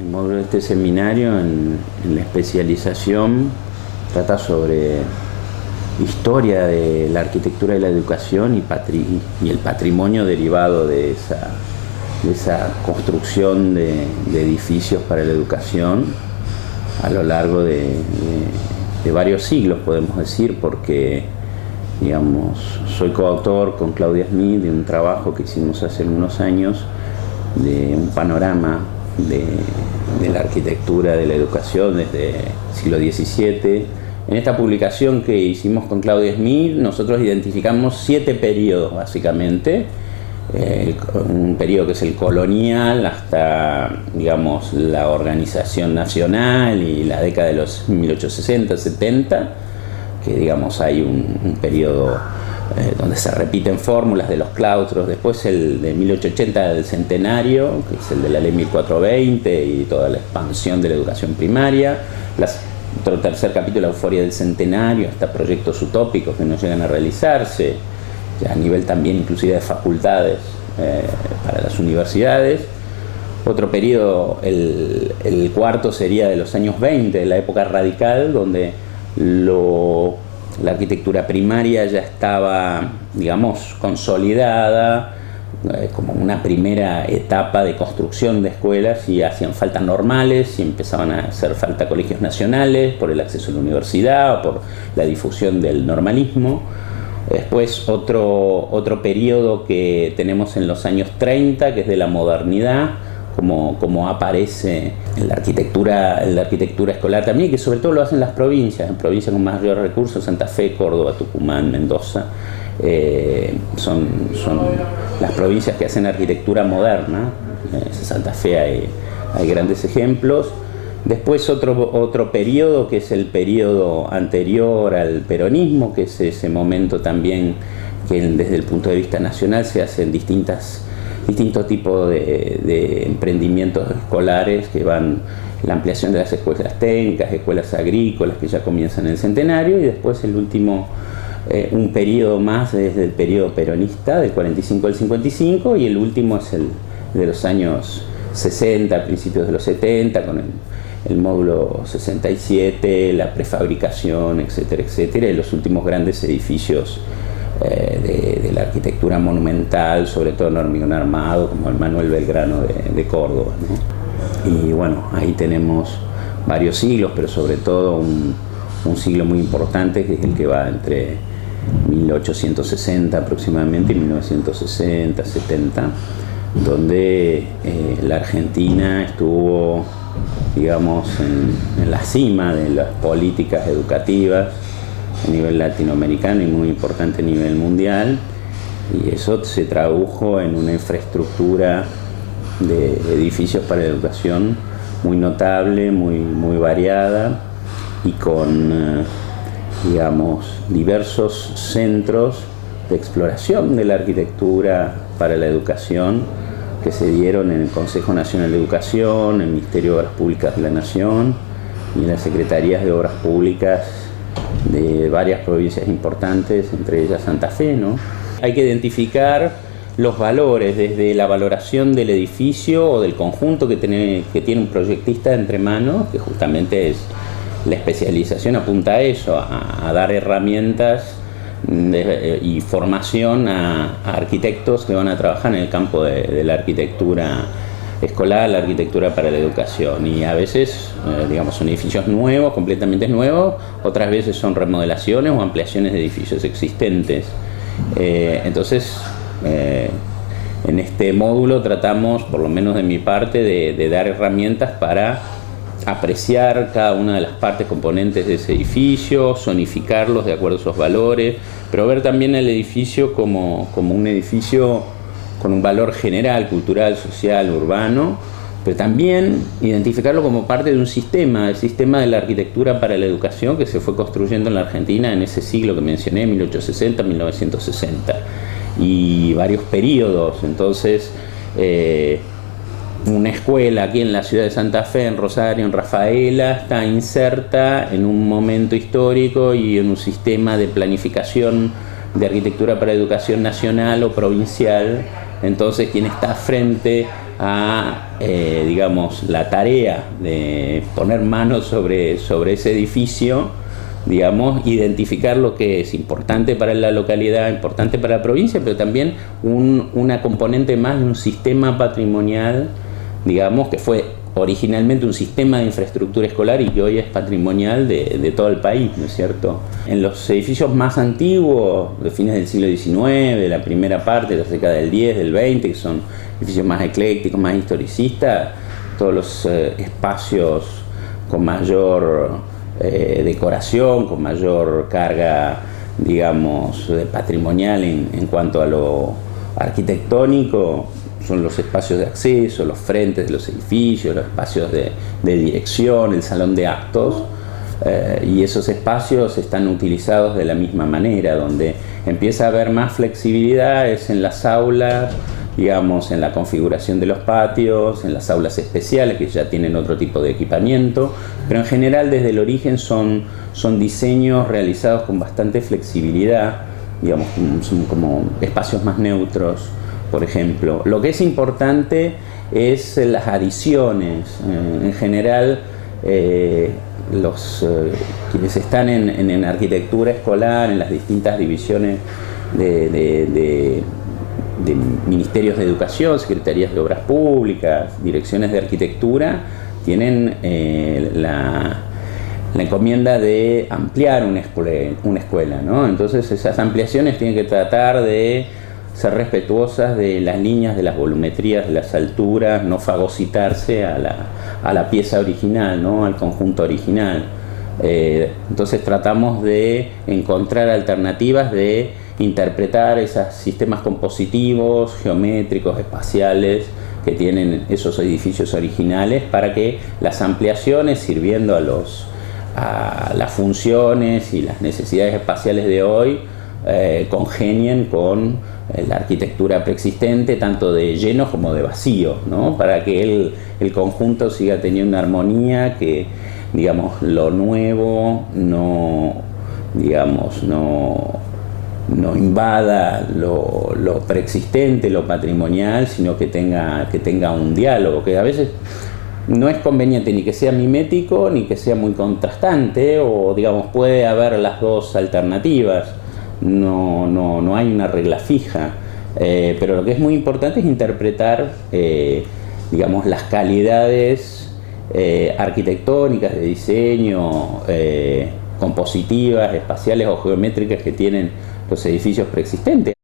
El módulo de este seminario en la especialización trata sobre historia de la arquitectura de la educación y el patrimonio derivado de esa construcción de edificios para la educación a lo largo de varios siglos, podemos decir, porque digamos, soy coautor con Claudia Smith de un trabajo que hicimos hace unos años de un panorama de la arquitectura de la educación desde el siglo XVII. En esta publicación que hicimos con Claudia Smith, nosotros identificamos 7 periodos, básicamente. Un periodo que es el colonial hasta, digamos, la organización nacional y la década de los 1860-70, que, digamos, hay un periodo donde se repiten fórmulas de los claustros. Después el de 1880 del centenario, que es el de la ley 1420 y toda la expansión de la educación primaria. Otro tercer capítulo, la euforia del centenario, hasta proyectos utópicos que no llegan a realizarse, ya a nivel también inclusive de facultades para las universidades. Otro periodo, el cuarto, sería de los años 20, de la época radical, donde la arquitectura primaria ya estaba, digamos, consolidada como una primera etapa de construcción de escuelas, y hacían falta normales y empezaban a hacer falta colegios nacionales por el acceso a la universidad o por la difusión del normalismo. Después otro periodo que tenemos en los años 30, que es de la modernidad, como aparece en la arquitectura escolar también, que sobre todo lo hacen las provincias, en provincias con mayor recursos: Santa Fe, Córdoba, Tucumán, Mendoza. Son las provincias que hacen arquitectura moderna. En Santa Fe hay grandes ejemplos. Después otro periodo, que es el periodo anterior al peronismo, que es ese momento también que desde el punto de vista nacional se hacen distintos tipos de emprendimientos escolares, que van la ampliación de las escuelas técnicas, escuelas agrícolas, que ya comienzan en el centenario. Y después el último, un periodo más desde el periodo peronista, del 45 al 55, y el último es el de los años 60, principios de los 70, con el módulo 67, la prefabricación, etcétera, etcétera, y los últimos grandes edificios de la arquitectura monumental, sobre todo en hormigón armado, como el Manuel Belgrano de Córdoba, ¿no? Y bueno, ahí tenemos varios siglos, pero sobre todo un siglo muy importante, que es el que va entre 1860 aproximadamente y 1960, 70, donde la Argentina estuvo, digamos, en la cima de las políticas educativas a nivel latinoamericano y muy importante a nivel mundial, y eso se tradujo en una infraestructura de edificios para la educación muy notable, muy variada, y con digamos, diversos centros de exploración de la arquitectura para la educación que se dieron en el Consejo Nacional de Educación, en el Ministerio de Obras Públicas de la Nación y en las Secretarías de Obras Públicas de varias provincias importantes, entre ellas Santa Fe, ¿no? Hay que identificar los valores desde la valoración del edificio o del conjunto que tiene un proyectista entre manos, que justamente es la especialización, apunta a eso, a dar herramientas y formación a arquitectos que van a trabajar en el campo de la arquitectura escolar, la arquitectura para la educación. Y a veces, digamos, son edificios nuevos, completamente nuevos, otras veces son remodelaciones o ampliaciones de edificios existentes. Entonces, en este módulo tratamos, por lo menos de mi parte, de dar herramientas para apreciar cada una de las partes componentes de ese edificio, zonificarlos de acuerdo a esos valores, pero ver también el edificio como un edificio con un valor general, cultural, social, urbano, pero también identificarlo como parte de un sistema, el sistema de la arquitectura para la educación que se fue construyendo en la Argentina en ese siglo que mencioné, 1860-1960, y varios periodos. Entonces, una escuela aquí en la ciudad de Santa Fe, en Rosario, en Rafaela, está inserta en un momento histórico y en un sistema de planificación de arquitectura para educación nacional o provincial. Entonces, quien está frente a, digamos, la tarea de poner mano sobre ese edificio, digamos, identificar lo que es importante para la localidad, importante para la provincia, pero también una componente más de un sistema patrimonial, digamos, que fue originalmente un sistema de infraestructura escolar y que hoy es patrimonial de todo el país, ¿no es cierto? En los edificios más antiguos, de fines del siglo XIX, de la primera parte, de la década del 10, del 20, que son edificios más eclécticos, más historicistas, todos los espacios con mayor decoración, con mayor carga, digamos, patrimonial en cuanto a lo arquitectónico, son los espacios de acceso, los frentes de los edificios, los espacios de dirección, el salón de actos, y esos espacios están utilizados de la misma manera. Donde empieza a haber más flexibilidad es en las aulas, digamos, en la configuración de los patios, en las aulas especiales que ya tienen otro tipo de equipamiento, pero en general desde el origen son diseños realizados con bastante flexibilidad, digamos, son como espacios más neutros. Por ejemplo, lo que es importante es las adiciones. En general, quienes están en arquitectura escolar, en las distintas divisiones de ministerios de educación, secretarías de obras públicas, direcciones de arquitectura, tienen la encomienda de ampliar una escuela, ¿no? Entonces esas ampliaciones tienen que tratar de ser respetuosas de las líneas, de las volumetrías, de las alturas, no fagocitarse a la pieza original, ¿no? Al conjunto original. Entonces tratamos de encontrar alternativas de interpretar esos sistemas compositivos, geométricos, espaciales que tienen esos edificios originales, para que las ampliaciones, sirviendo a las funciones y las necesidades espaciales de hoy, congenien con la arquitectura preexistente, tanto de lleno como de vacío, ¿no? Para que el conjunto siga teniendo una armonía, que, digamos, lo nuevo no invada lo preexistente, lo patrimonial, sino que tenga un diálogo, que a veces no es conveniente ni que sea mimético ni que sea muy contrastante, o, digamos, puede haber las dos alternativas. No hay una regla fija, pero lo que es muy importante es interpretar, digamos, las calidades arquitectónicas, de diseño, compositivas, espaciales o geométricas que tienen los edificios preexistentes.